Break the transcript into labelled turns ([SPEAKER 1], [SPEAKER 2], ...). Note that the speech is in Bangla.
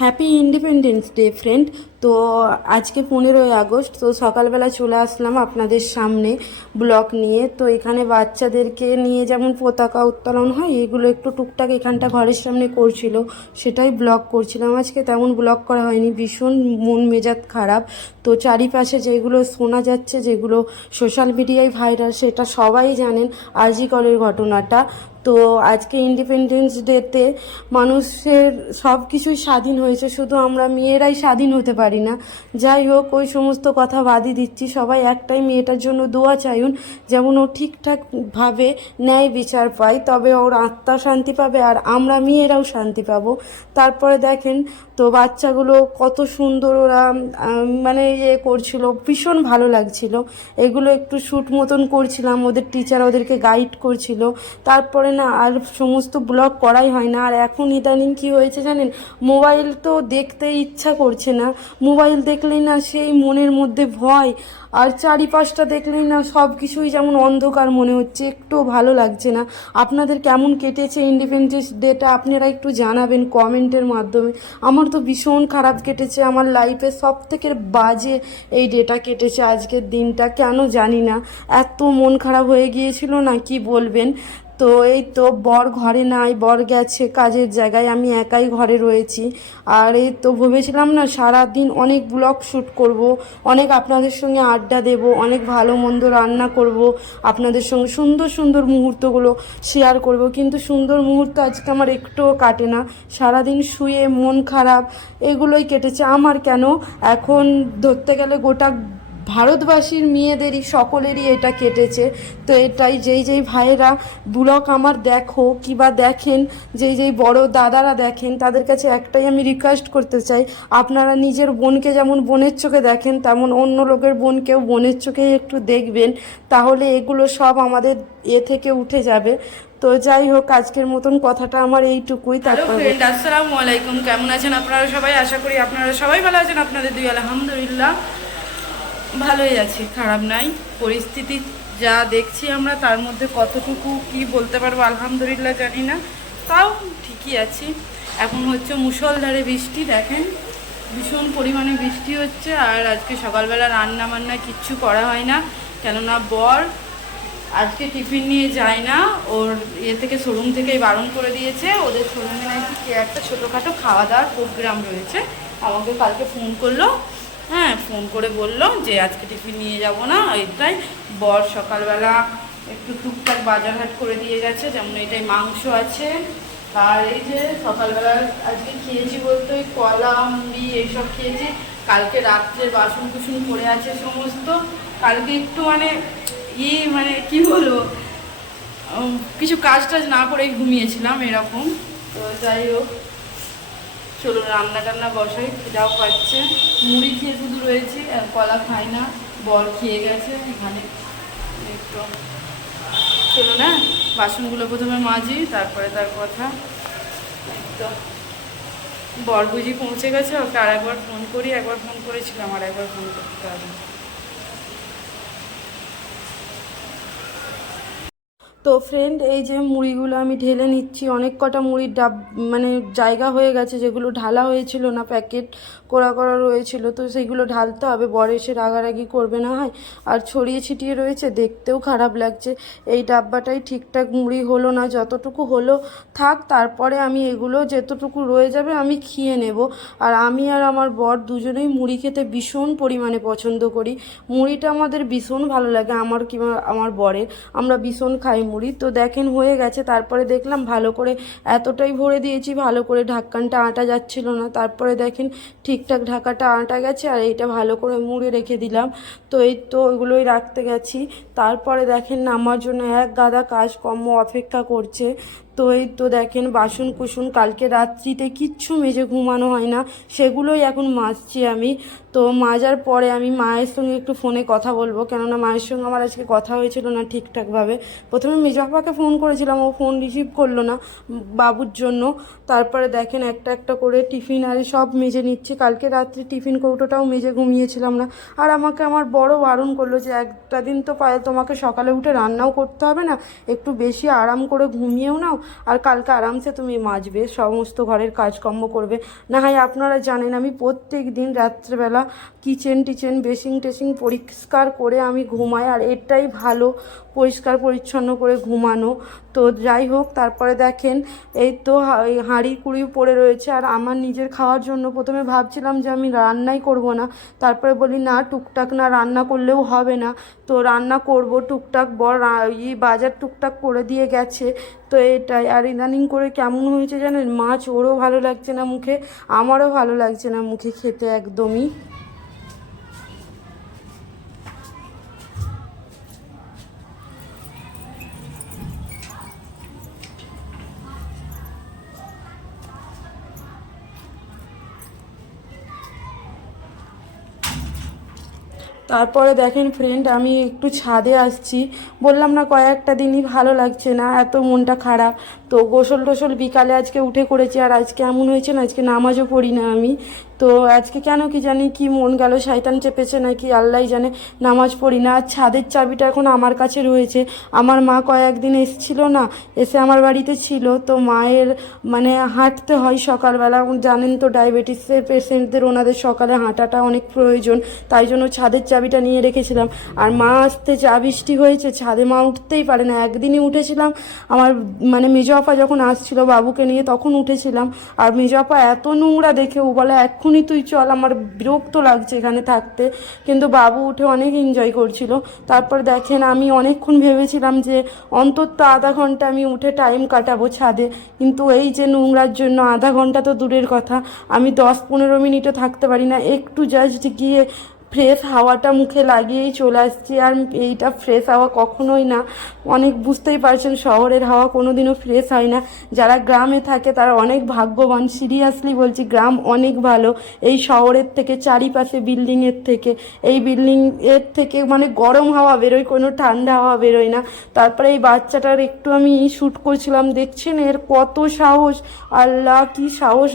[SPEAKER 1] হ্যাপি ইন্ডিপেন্ডেন্স ডে ফ্রেন্ড তো আজকে পনেরোই আগস্ট, তো সকালবেলা চলে আসলাম আপনাদের সামনে ব্লক নিয়ে। তো এখানে বাচ্চাদেরকে নিয়ে যেমন পতাকা উত্তোলন হয়, এগুলো একটু টুকটাক এখানটা ঘরের সামনে করছিল, সেটাই ব্লগ করছিলাম। আজকে তেমন ব্লগ করা হয়নি, ভীষণ মন মেজাজ খারাপ। তো চারিপাশে যেগুলো শোনা যাচ্ছে, যেগুলো সোশ্যাল মিডিয়ায় ভাইরাল সেটা সবাই জানেন আরজি কলের ঘটনাটা। তো আজকে ইন্ডিপেন্ডেন্স ডেতে মানুষের সব কিছুই স্বাধীন হয়েছে, শুধু আমরা মেয়েরাই স্বাধীন হতে পারি না। যাই হোক, ওই সমস্ত কথা বাদই দিচ্ছি। সবাই একটাই মেয়েটার জন্য দোয়া চাইুন যেমন ও ঠিকঠাকভাবে ন্যায় বিচার পায়, তবে ওর আত্মা শান্তি পাবে আর আমরা মেয়েরাও শান্তি পাবো। তারপরে দেখেন তো বাচ্চাগুলো কত সুন্দর ওরা মানে ইয়ে করছিল, ভীষণ ভালো লাগছিল। এগুলো একটু শ্যুট মতন করছিলাম, ওদের টিচার ওদেরকে গাইড করছিল। তারপরে না, আর সমস্ত ব্লগ করাই হয় না। আর এখন ইদানিং কি হয়েছে জানেন? মোবাইল তো দেখতে ইচ্ছা করছে না। মোবাইল দেখলেই না সেই মনের মধ্যে ভয়। আর চারিপাশটা দেখলেই না সব কিছুই যেমন অন্ধকার মনে হচ্ছে একটু ভালো লাগছে না। আপনাদের কেমন কেটেছে ইন্ডিপেন্ডেন্স ডেটা আপনারা একটু জানাবেন কমেন্টের মাধ্যমে। আমার তো ভীষণ খারাপ কেটেছে। আমার লাইফে সব থেকে বাজে এই ডেটা কেটেছে আজকের দিনটা। কেন জানি না। এত মন খারাপ হয়ে গিয়েছিল না, কি বলবেন? তো এই তো বর ঘরে নাই, বর গেছে কাজের জায়গায়, আমি একাই ঘরে রয়েছি। আর এই তো ভেবেছিলাম না সারা দিন অনেক ব্লগ শ্যুট করব, অনেক আপনাদের সঙ্গে আড্ডা দেব, অনেক ভালো মন্দ রান্না করব, আপনাদের সঙ্গে সুন্দর সুন্দর মুহূর্তগুলো শেয়ার করব। কিন্তু সুন্দর মুহূর্ত আজকে আমার একটুও কাটে না। সারাদিন শুয়ে মন খারাপ, এগুলোই কেটেছে। আমার কেন? এখন ধরতে গেলে গোটা ভারতবাসীর মেয়েদেরই সকলেরই এটা কেটেছে। তো এটাই যেই যেই ভাইয়েরা ব্লগ আমার দেখো কিবা দেখেন যেই যেই বড় দাদারা দেখেন তাদের কাছে একটাই আমি রিকোয়েস্ট করতে চাই আপনারা নিজের বোনকে যেমন বোনের চোখে দেখেন তেমন অন্য লোকের বোনকেও বোনের চোখেই একটু দেখবেন। তাহলে এগুলো সব আমাদের এ থেকে উঠে যাবে। তো যাই হোক আজকের মতন কথাটা আমার এইটুকুই তারপর
[SPEAKER 2] ফ্রেন্ড আসসালামু আলাইকুম কেমন আছেন আপনারা সবাই? আশা করি আপনারা সবাই ভালো আছেন। আপনাদের দুই আলহামদুলিল্লাহ। ভালোই আছি, খারাপ নাই। পরিস্থিতি যা দেখছি আমরা, তার মধ্যে কতটুকু কি বলতে পারব আলহামদুলিল্লাহ জানি না, তাও ঠিকই আছি। এখন হচ্ছে মুষলধারে বৃষ্টি, দেখেন। ভীষণ পরিমাণে বৃষ্টি হচ্ছে, আর আজকে সকালবেলা রান্না বান্না কিচ্ছু করা হয় না, কেননা বর আজকে টিফিন নিয়ে যায় না, ওর ইয়ে থেকে, শোরুম থেকেই বারণ করে দিয়েছে, ওদের শোরুমে নাকি কি একটা ছোটোখাটো খাওয়া দাওয়ার প্রোগ্রাম রয়েছে, আমাকে কালকে ফোন করল হ্যাঁ ফোন করে বলল যে আজকে টিফিন নিয়ে যাব না এটাই বর সকালবেলা একটু টুকটাক বাজার হাট করে দিয়ে গেছে যেমন এটাই মাংস আছে। আর এই যে সকালবেলা আজকে খেয়েছি বলতে ওই কলা মুড়ি এইসব খেয়েছি কালকে রাত্রে বাসন কুসন পড়ে আছে সমস্ত কালকে একটু মানে ই মানে কি উম, কিছু কাজ টাজ না করেই ঘুমিয়েছিলাম এরকম। তো যাই হোক চলো রান্না টান্না বসাই, খিদাও পাচ্ছে। মুড়ি খেয়ে শুধু রয়েছে, আর কলা খাই না বল খেয়ে গেছে, এখানে। একটু চলো না বাসনগুলো প্রথমে মাজি, তারপরে তার কথা। তো বর বুঝি পৌঁছে গেছে, ওকে আর একবার ফোন করি, একবার ফোন করেছিলাম আর একবার ফোন করতে হবে।
[SPEAKER 1] তো ফ্রেন্ড এই যে মুড়িগুলো আমি ঢেলে নিচ্ছি, অনেক কটা মুড়ির ডাব মানে জায়গা হয়ে গেছে, যেগুলো ঢালা হয়েছিল না প্যাকেট করা করা রয়েছিল, তো সেগুলো ঢালতে হবে। বর এসে রাগারাগি করবে না হয়। আর ছড়িয়ে ছিটিয়ে রয়েছে, দেখতেও খারাপ লাগছে। এই ডাব্বাটাই ঠিকঠাক মুড়ি হলো না, যতটুকু হলো থাক, তারপরে আমি এগুলো যেতটুকু রয়ে যাবে, আমি খেয়ে নেব। আর আমি আর আমার বর দুজনেই মুড়ি খেতে ভীষণ পরিমাণে পছন্দ করি। মুড়িটা আমাদের ভীষণ ভালো লাগে, আমার কিংবা আমার বরের। আমরা ভীষণ খাই মুড়ি। তো দেখেন, হয়ে গেছে। তারপরে দেখলাম, ভালো করে এতটাই ভরে দিয়েছি, ভালো করে ঢাক্কানটা আটা যাচ্ছিল না। তারপরে দেখেন, ঠিকঠাক ঢাকাটা আটা গেছে, আর এইটা ভালো করে মুড়ে রেখে দিলাম। তো এই তো ওইগুলোই রাখতে গেছি। তারপরে দেখেন আমার জন্য এক গাদা কাজকর্ম অপেক্ষা করছে। তো এই তো দেখেন বাসন কুসুন কালকে রাত্রিতে কিচ্ছু মেজে ঘুমানো হয় না, সেগুলোই এখন মাজছি আমি। তো মাজার পরে আমি মায়ের সঙ্গে একটু ফোনে কথা বলব, কেননা মায়ের সঙ্গে আমার আজকে কথা হয়েছিল না ঠিকঠাকভাবে। প্রথমে মেজাপাকে ফোন করেছিলাম, ও ফোন রিসিভ করল না বাবুর জন্য। তারপরে দেখেন একটা একটা করে টিফিন আরে সব মেজে নিচ্ছি। কালকে রাত্রি টিফিন কৌটোটাও মেজে ঘুমিয়েছিলাম না। আর আমাকে আমার বড় বারণ করল যে, একটা দিন তো পায়ে তোমাকে সকালে উঠে রান্নাও করতে হবে না, একটু বেশি আরাম করে ঘুমিয়েও নাও আর কালকে আরামসে তুমি মাজবে, সমস্ত ঘরের কাজকর্ম করবে। না হয় আপনারা জানেন, আমি প্রত্যেক দিন রাত্রেবেলা কিচেন টিচেন বেসিং টেসিং পরিষ্কার করে আমি ঘুমাই, আর এটাই ভালো, পরিষ্কার, পরিচ্ছন্ন করে ঘুমানো। তো যাই হোক, তারপরে দেখেন, এই তো হাঁড়ি কুড়ি পড়ে রয়েছে। আর আমার নিজের খাওয়ার জন্য প্রথমে ভাবছিলাম যে আমি রান্নাই করব না। তারপরে বলি, না, টুকটাক না, রান্না করলেও হবে না। তো রান্না করব, টুকটাক বর ই বাজার টুকটাক করে দিয়ে গেছে। তো এটাই। আর ইদানিং করে কেমন হয়েছে জানেন? মাছ ওরও ভালো লাগছে না মুখে, আমারও ভালো লাগছে না মুখে খেতে একদমই। তারপরে দেখেন ফ্রেন্ড আমি একটু ছাদে আসছি। বললাম, না, কয়েকটা দিনই ভালো লাগছে না, এত মনটা খারাপ। তো গোসল টোসল বিকালে আজকে উঠে করেছি, আর আজকে এমন হয়েছে না, আজকে নামাজও পড়ি না আমি। তো আজকে কেন কি জানি কি মন গেল, শয়তান চেপেছে নাকি আল্লাহ জানে। নামাজ পড়ি না, আর ছাদের চাবিটা এখন আমার কাছে রয়েছে। আমার মা কয়েকদিন এসেছিল না, এসে আমার বাড়িতে ছিল। তো মায়ের মানে হাঁটতে হয় সকালবেলা। জানেন তো ডায়াবেটিসের পেশেন্টদের, ওনাদের সকালে হাঁটাটা অনেক প্রয়োজন। তাই জন্য ছাদের চাবিটা নিয়ে রেখেছিলাম। আর মা আসতে চা বৃষ্টি হয়েছে, ছাদে মা উঠতেই পারে না। একদিনই উঠেছিলাম। আমার মানে মেজো আপা যখন আসছিল বাবুকে নিয়ে, তখন উঠেছিলাম। আর মেজো আপা এত নোংরা দেখে, ও বলে এক্ষুনি তুই চল, আমার বিরক্ত লাগছে এখানে থাকতে। কিন্তু বাবু উঠে অনেক এনজয় করছিল। তারপর দেখেন আমি অনেকক্ষণ ভেবেছিলাম যে অন্তত আধা ঘণ্টা আমি উঠে টাইম কাটাবো ছাদে। কিন্তু এই যে নোংরার জন্য আধা ঘণ্টা তো দূরের কথা, আমি দশ পনেরো মিনিটও থাকতে পারি না। একটু জাস্ট গিয়ে ফ্রেশ হাওয়াটা মুখে লাগিয়েই চলে আসছি আর এইটা ফ্রেশ হাওয়া কখনোই না। অনেক বুঝতেই পারছেন শহরের হাওয়া কোনোদিনও ফ্রেশ হয় না। যারা গ্রামে থাকে তারা অনেক ভাগ্যবান সিরিয়াসলি বলছি গ্রাম অনেক ভালো। এই শহরের থেকে চারিপাশে বিল্ডিংয়ের থেকে। এই বিল্ডিং এর থেকে মানে গরম হাওয়া বেরোয়, কোনো ঠান্ডা হাওয়া বেরোয় না। তারপরে এই বাচ্চাটার একটু আমি শ্যুট করছিলাম, দেখছেন এর কত সাহস? আল্লাহ, কি সাহস!